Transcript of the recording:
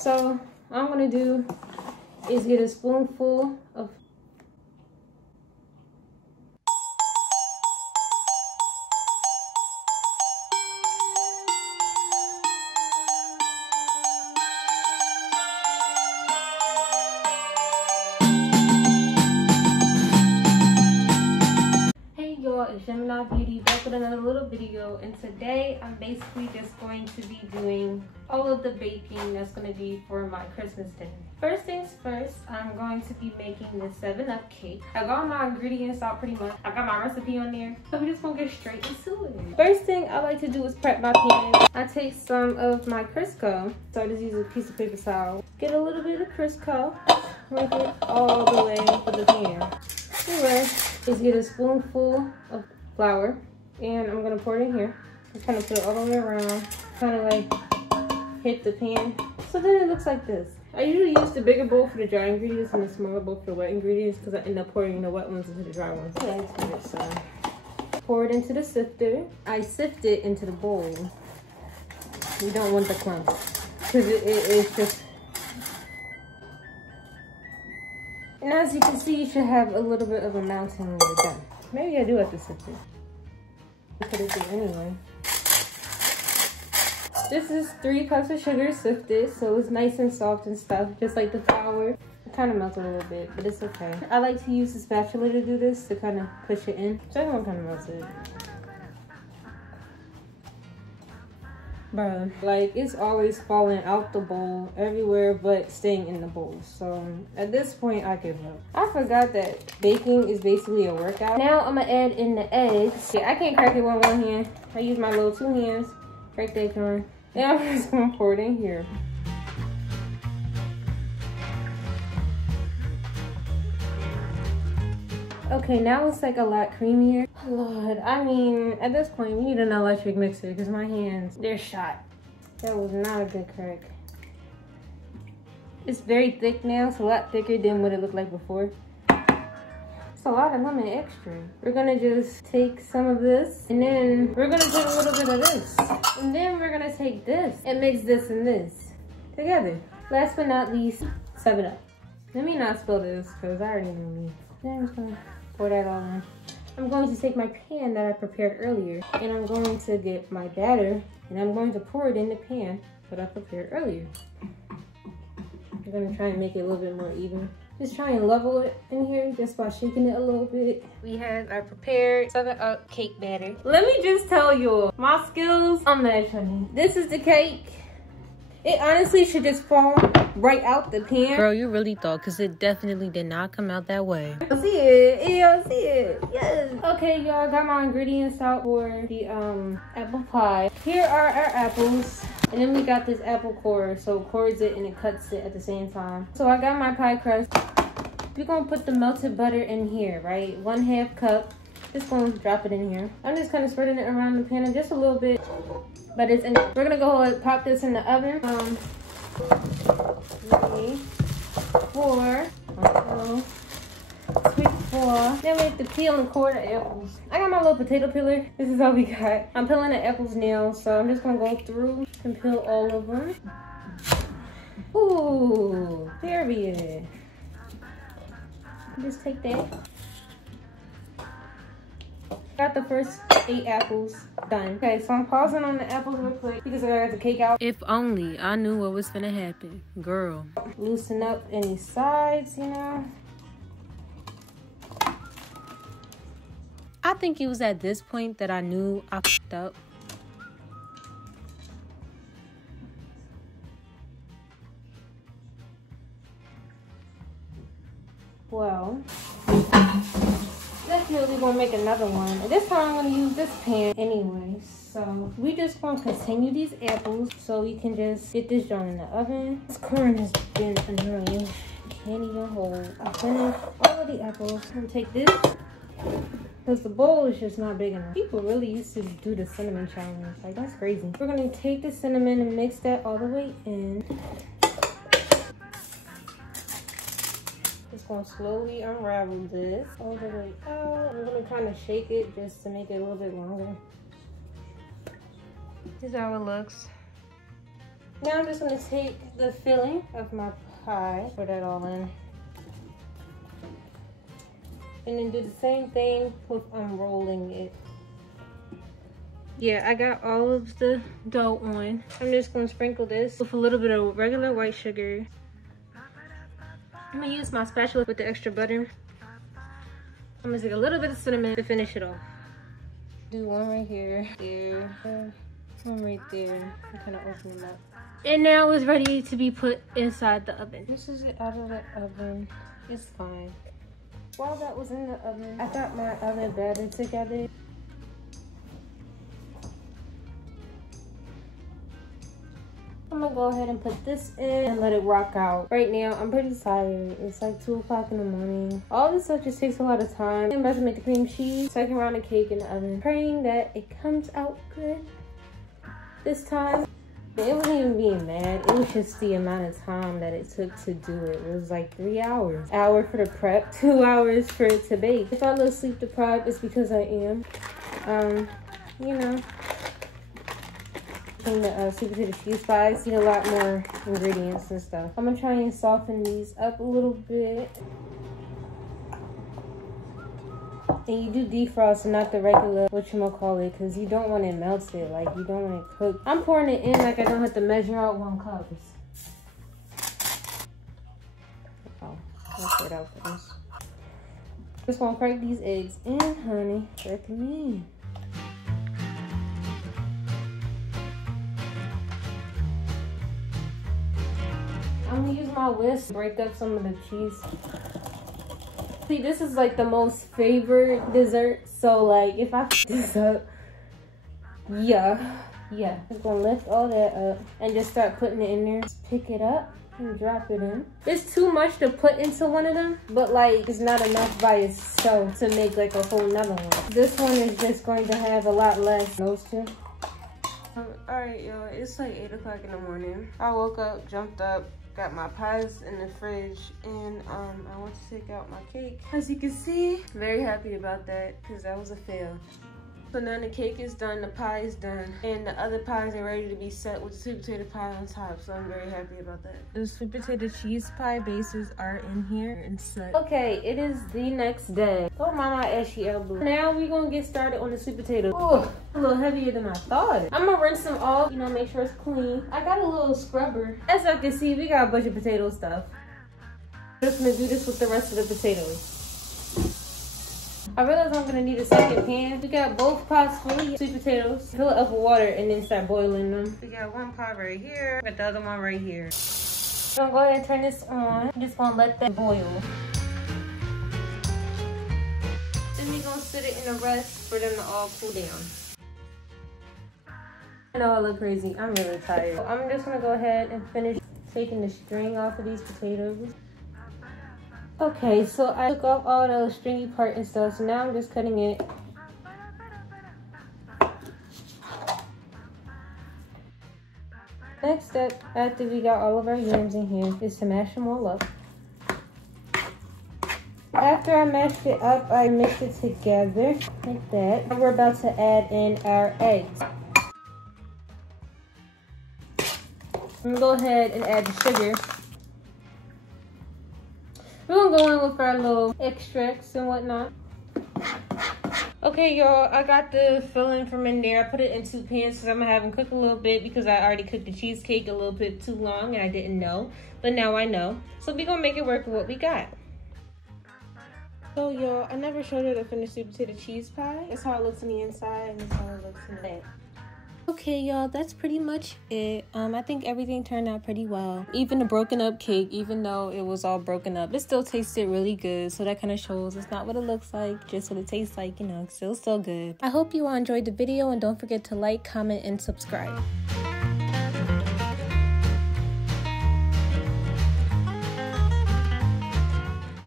So what I'm gonna do is get a spoonful of it's Gemini Beauty back with another little video, and today I'm basically just going to be doing all of the baking that's going to be for my Christmas dinner. First things first, I'm going to be making this 7-Up cake. I got my ingredients out pretty much. I got my recipe on there, so we're just going to get straight into it. First thing I like to do is prep my pan. I take some of my Crisco, so I just use a piece of paper towel. Get a little bit of Crisco, make it all the way to the pan. Anyway, just get a spoonful of flour, and I'm gonna pour it in here. Just kind of put it all the way around, kind of like hit the pan. So then it looks like this. I usually use the bigger bowl for the dry ingredients and the smaller bowl for the wet ingredients because I end up pouring the wet ones into the dry ones. Okay, so just pour it into the sifter. I sift it into the bowl. You don't want the clumps because it's just. And as you can see, you should have a little bit of a mountain when you're done. Maybe I do have to sift it. Put it there anyway. This is 3 cups of sugar sifted, so it's nice and soft and stuff, just like the flour. It kind of melted a little bit, but it's okay. I like to use the spatula to do this, to kind of push it in. Second one kind of melted. Bro, like it's always falling out the bowl everywhere but staying in the bowl. So at this point I give up. I forgot that baking is basically a workout. Now I'm gonna add in the eggs. Yeah, I can't crack it with one hand. I use my little 2 hands. Crack that joint. Now I'm just gonna pour it in here. Okay, now it's like a lot creamier. Lord, I mean, at this point, we need an electric mixer because my hands, they're shot. That was not a good crack. It's very thick now. It's a lot thicker than what it looked like before. It's a lot of lemon extra. We're gonna just take some of this, and then we're gonna put a little bit of this. And then we're gonna take this and mix this and this together. Last but not least, 7-Up. Let me not spill this because I already know me. Then I'm just gonna pour that all in. I'm going to take my pan that I prepared earlier, and I'm going to get my batter, and I'm going to pour it in the pan that I prepared earlier. I'm gonna try and make it a little bit more even. Just try and level it in here just by shaking it a little bit. We have our prepared 7-Up cake batter. Let me just tell you, my skills, I'm not funny. This is the cake. It honestly should just fall right out the pan. Girl, you really thought, because it definitely did not come out that way. You'll see it. You'll see it. Yes. Okay, y'all, got my ingredients out for the apple pie. Here are our apples. And then we got this apple core. So it cores it and it cuts it at the same time. So I got my pie crust. We're going to put the melted butter in here, right? 1/2 cup. Just going to drop it in here. I'm just kind of spreading it around the pan just a little bit. But it's in. We're gonna go ahead and pop this in the oven. 3, 4. Sweet 4. Then we have to peel and core the apples. I got my little potato peeler. This is all we got. I'm peeling the apples now, so I'm just gonna go through and peel all of them. Ooh, period. Just take that. Got the first 8 apples done. Okay, so I'm pausing on the apples real quick because I got the cake out. If only I knew what was gonna happen, girl. Loosen up any sides, you know. I think it was at this point that I knew I f***ed up. Well, definitely gonna make another one. And this time I'm gonna use this pan anyway. So we just gonna continue these apples so we can just get this joint in the oven. This corn has been annoying. Can't even hold. I finished all of the apples. I'm gonna take this because the bowl is just not big enough. People really used to do the cinnamon challenge. Like, that's crazy. We're gonna take the cinnamon and mix that all the way in. Just gonna slowly unravel this all the way out. I'm gonna kind of shake it just to make it a little bit longer. This is how it looks. Now I'm just gonna take the filling of my pie, put that all in. And then do the same thing with unrolling it. Yeah, I got all of the dough on. I'm just gonna sprinkle this with a little bit of regular white sugar. I'm gonna use my spatula with the extra butter. I'm gonna take a little bit of cinnamon to finish it off. Do one right here, there, one right there, and kind of open them up. And now it's ready to be put inside the oven. This is it out of the oven. It's fine. While that was in the oven, I got my oven batter together. I'm gonna go ahead and put this in and let it rock out. Right now, I'm pretty tired. It's like 2 o'clock in the morning. All this stuff just takes a lot of time. I'm about to make the cream cheese, second round of cake in the oven. Praying that it comes out good this time. It wasn't even being mad. It was just the amount of time that it took to do it. It was like 3 hours. Hour for the prep, 2 hours for it to bake. If I look sleep deprived, it's because I am. You know. From the sweet potato cheese pies, need a lot more ingredients and stuff. I'm gonna try and soften these up a little bit. And you do defrost and not the regular whatchamacallit, because you don't want it melted, like you don't want it cooked. I'm pouring it in like I don't have to measure out 1 cup. Oh, I'll pour it out for this. Just gonna crack these eggs in, honey. Crack them in. I'm gonna use my whisk to break up some of the cheese. See, this is like the most favorite dessert. So like if I f this up, yeah. I'm gonna lift all that up and just start putting it in there. Just pick it up and drop it in. It's too much to put into one of them, but like it's not enough by itself to make like a whole nother one. This one is just going to have a lot less. Those two. Alright, y'all, it's like 8 o'clock in the morning. I woke up, jumped up, got my pies in the fridge, and I want to take out my cake. As you can see, very happy about that because that was a fail. So now the cake is done, the pie is done, and the other pies are ready to be set with the sweet potato pie on top, so I'm very happy about that. The sweet potato cheese pie bases are in here and set. Okay, it is the next day. Oh, mama, ashy elbow. Now we're gonna get started on the sweet potatoes. Oh, a little heavier than I thought. I'm gonna rinse them off, you know, make sure it's clean. I got a little scrubber. As I can see, we got a bunch of potato stuff. I'm just gonna do this with the rest of the potatoes. I realize I'm gonna need a second pan. We got both pots full of sweet potatoes. Fill it up with water and then start boiling them. We got one pot right here, got the other one right here. So I'm gonna go ahead and turn this on. I'm just gonna let that boil. Then we're gonna sit it in a rest for them to all cool down. I know I look crazy. I'm really tired. So I'm just gonna go ahead and finish taking the string off of these potatoes. Okay, so I took off all the stringy part and stuff, so now I'm just cutting it. Next step, after we got all of our yams in here, is to mash them all up. After I mashed it up, I mixed it together like that. And we're about to add in our eggs. I'm gonna go ahead and add the sugar. We're gonna go in with our little extracts and whatnot. Okay, y'all, I got the filling from in there. I put it in 2 pans because I'm gonna have them cook a little bit because I already cooked the cheesecake a little bit too long and I didn't know. But now I know. So we're gonna make it work with what we got. So, y'all, I never showed her the finished sweet potato cheese pie. That's how it looks on the inside and that's how it looks in the back. Okay, y'all, that's pretty much it. I think everything turned out pretty well. Even the broken up cake, even though it was all broken up, it still tasted really good. So that kind of shows it's not what it looks like, just what it tastes like, you know, still good. I hope you all enjoyed the video and don't forget to like, comment, and subscribe.